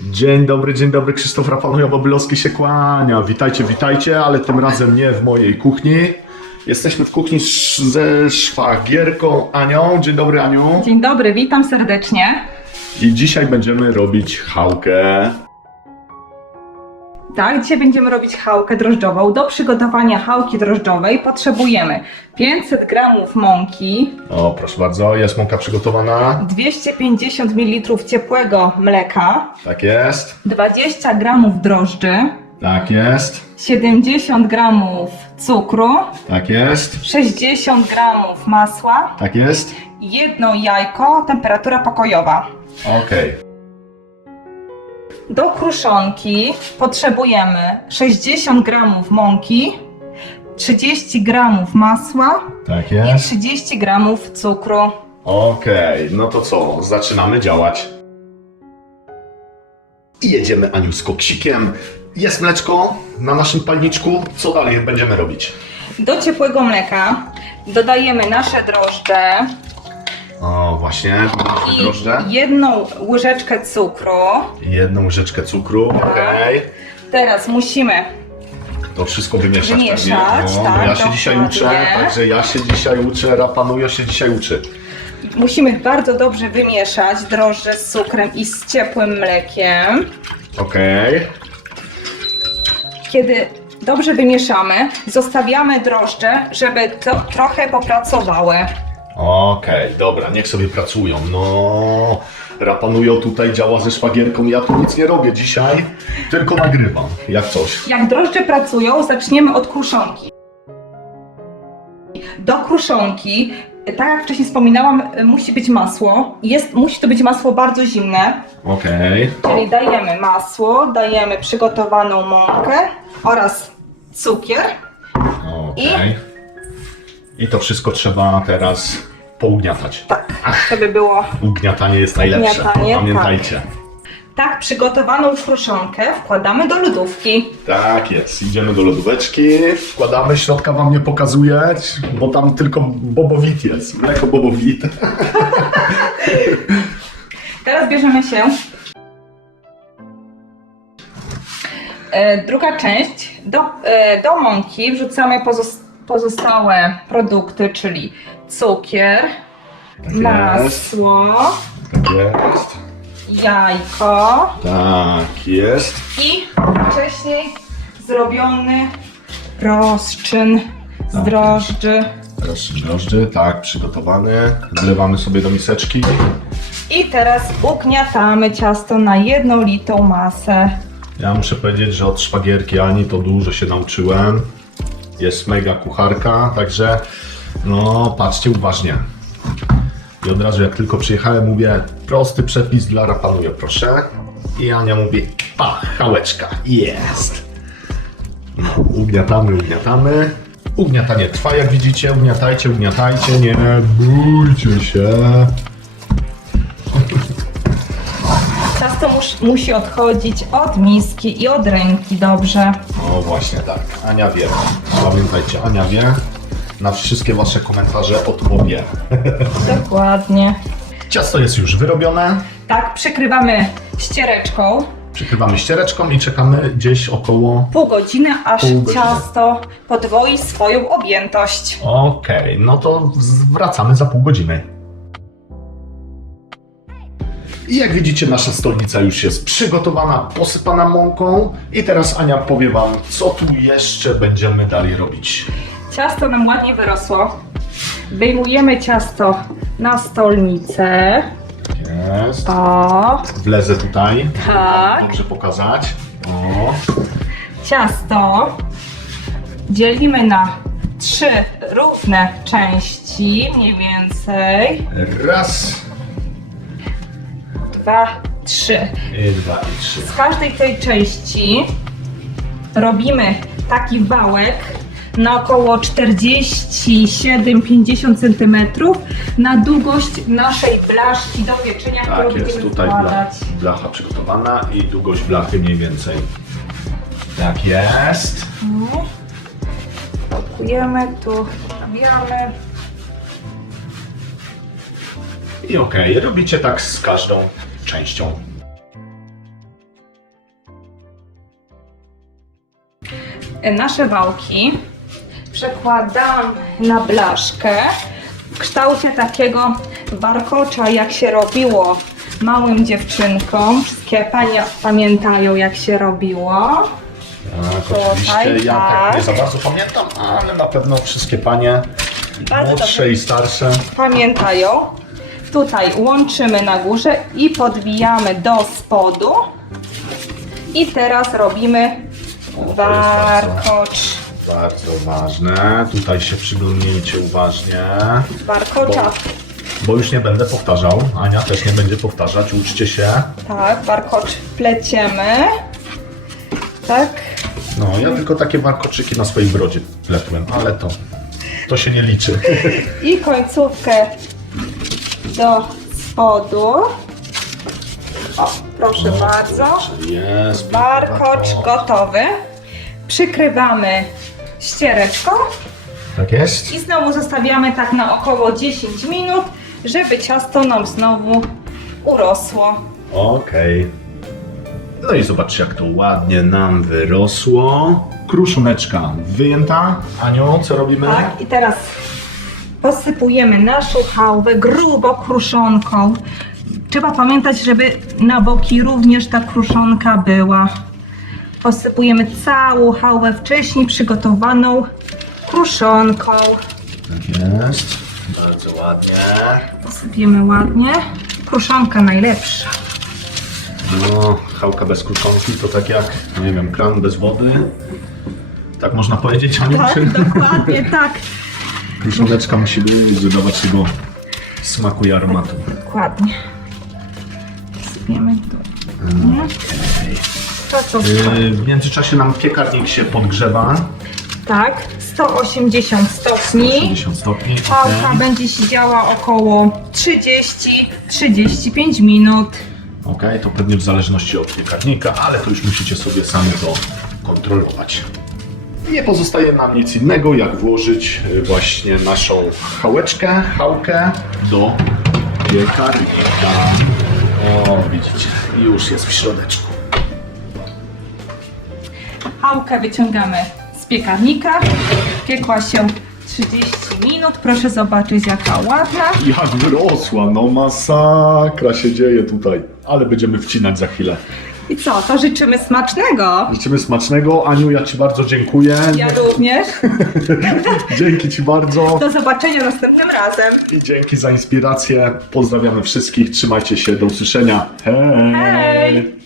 Dzień dobry, dzień dobry, Krzysztof Rafanuja-Boblowski się kłania. Witajcie, witajcie, ale tym razem nie w mojej kuchni. Jesteśmy w kuchni sz- ze szwagierką Anią. Dzień dobry, Aniu. Dzień dobry, witam serdecznie. I dzisiaj będziemy robić chałkę. Tak, dzisiaj będziemy robić chałkę drożdżową. Do przygotowania chałki drożdżowej potrzebujemy 500 gramów mąki, O, proszę bardzo, jest mąka przygotowana. 250 ml ciepłego mleka, Tak jest, 20 gramów drożdży, tak jest, 70 gramów cukru, tak jest, 60 gramów masła, tak jest. jedno jajko, temperatura pokojowa. Okej, Do kruszonki potrzebujemy 60 gramów mąki, 30 gramów masła, tak i jest. 30 gramów cukru. Okej, no to co? Zaczynamy działać. I jedziemy Aniu z koksikiem. Jest mleczko na naszym palniczku. Co dalej będziemy robić? Do ciepłego mleka dodajemy nasze drożdże O, właśnie, i drożdże. jedną łyżeczkę cukru. Jedną łyżeczkę cukru, okej. Teraz musimy To wszystko wymieszać. Wymieszać. No, tak, ja się dzisiaj dokładnie. uczę, także ja się dzisiaj uczę, Rapanuja się dzisiaj uczy. musimy bardzo dobrze wymieszać drożdże z cukrem i z ciepłym mlekiem. Okej. Kiedy dobrze wymieszamy, zostawiamy drożdże, żeby to trochę popracowały. Okej, dobra, niech sobie pracują. No, Rapanujo tutaj działa ze szwagierką, ja tu nic nie robię dzisiaj, tylko nagrywam, jak coś. Jak drożdże pracują, zaczniemy od kruszonki. Do kruszonki, tak jak wcześniej wspominałam, musi być masło. Jest, musi to być masło bardzo zimne, Okej, czyli dajemy masło, dajemy przygotowaną mąkę oraz cukier. okej. I to wszystko trzeba teraz pougniatać. Tak, żeby było Ugniatanie jest najlepsze, Ugniatanie, pamiętajcie. tak przygotowaną kruszonkę wkładamy do lodówki. Tak jest, idziemy do lodóweczki, wkładamy, środka wam nie pokazuję, bo tam tylko bobowit jest, mleko bobowit. Teraz bierzemy się. E, Druga część. Do, e, do mąki wrzucamy pozos- pozostałe produkty, czyli cukier, Tak jest, masło, tak jest, jajko tak jest. i wcześniej zrobiony rozczyn z Tak. drożdży. Teraz drożdży, tak, przygotowany. Wlewamy sobie do miseczki. I teraz ugniatamy ciasto na jednolitą masę. Ja muszę powiedzieć, że od szwagierki Ani to dużo się nauczyłem. Jest mega kucharka, także no patrzcie uważnie. I od razu jak tylko przyjechałem mówię, prosty przepis dla rapanuje proszę. I Ania mówi, pa, chałeczka, jest. No, ugniatamy, ugniatamy. Ugniatanie trwa jak widzicie, ugniatajcie, ugniatajcie, nie bójcie się. Ciasto mus, musi odchodzić od miski i od ręki dobrze. No właśnie tak, Ania wie. Pamiętajcie, Ania wie. Na wszystkie wasze komentarze odpowie. Dokładnie. Ciasto jest już wyrobione. Tak, przykrywamy ściereczką Przykrywamy ściereczką i czekamy gdzieś około. pół godziny, aż Pół godziny. ciasto podwoi swoją objętość. Okej, no to wracamy za pół godziny. I jak widzicie, nasza stolnica już jest przygotowana, posypana mąką. I teraz Ania powie wam, co tu jeszcze będziemy dalej robić. Ciasto nam ładnie wyrosło. Wyjmujemy ciasto na stolnicę. Jest. O, Wlezę tutaj. tak. Muszę pokazać. O. Ciasto dzielimy na trzy równe części, mniej więcej. Raz, Dwa, trzy. i dwa, i trzy. Z każdej tej części robimy taki wałek na około 47-50 cm na długość naszej blaszki do pieczenia, Tak jest, tutaj bla, blacha przygotowana i długość blachy mniej więcej. Tak jest. Pakujemy, tu. I okej, robicie tak z każdą częścią. Nasze wałki przekładamy na blaszkę w kształcie takiego warkocza, jak się robiło małym dziewczynkom. Wszystkie panie pamiętają, jak się robiło. Tak, Tutaj, oczywiście. Ja tak. tak nie za bardzo pamiętam, ale na pewno wszystkie panie, Bardzo młodsze dobrze i starsze. pamiętają. Tutaj łączymy na górze i podbijamy do spodu. I teraz robimy warkocz. Bardzo ważne. Tutaj się przyglądnijcie uważnie, Warkocza, bo już nie będę powtarzał. Ania też nie będzie powtarzać. Uczcie się. tak, warkocz pleciemy. Tak, No, ja tylko takie warkoczyki na swojej brodzie pletłem, ale to, to się nie liczy. i końcówkę do spodu. O, proszę bardzo. Jest. Warkocz gotowy. Przykrywamy ściereczką Tak jest. i znowu zostawiamy tak na około 10 minut, żeby ciasto nam znowu urosło. Okej. No i zobaczcie, jak to ładnie nam wyrosło. Kruszoneczka wyjęta. Aniu, co robimy? Tak, i teraz posypujemy naszą chałwę grubo kruszonką. Trzeba pamiętać, żeby na boki również ta kruszonka była. Posypujemy całą chałwę wcześniej przygotowaną kruszonką. Tak jest. Bardzo ładnie. Posypiemy ładnie. Kruszonka najlepsza. No, chałka bez kruszonki to tak jak, nie wiem, kran bez wody. Tak można powiedzieć, Aniu? Tak, Czy- dokładnie tak. Kruszoneczka musi być, dodawać tego smaku i aromatu. Dokładnie. Sypiemy tu. Nie? To Yy, w międzyczasie nam piekarnik się podgrzewa. Tak, 180 stopni. 60 stopni. Pałka okej. będzie siedziała około 30-35 minut. Okej, to pewnie w zależności od piekarnika, ale to już musicie sobie sami to kontrolować. Nie pozostaje nam nic innego, jak włożyć y, właśnie naszą chałeczkę, chałkę do piekarnika. O, widzicie, już jest w środeczku. Pałkę wyciągamy z piekarnika. Piekła się 30 minut. Proszę zobaczyć jaka ładna. Jak wyrosła, no masakra się dzieje tutaj. Ale będziemy wcinać za chwilę. I co, to życzymy smacznego. Życzymy smacznego. Aniu, ja Ci bardzo dziękuję. Ja również. Dzięki Ci bardzo. Do zobaczenia następnym razem. I dzięki za inspirację. Pozdrawiamy wszystkich. Trzymajcie się. Do usłyszenia. Hej! Hej!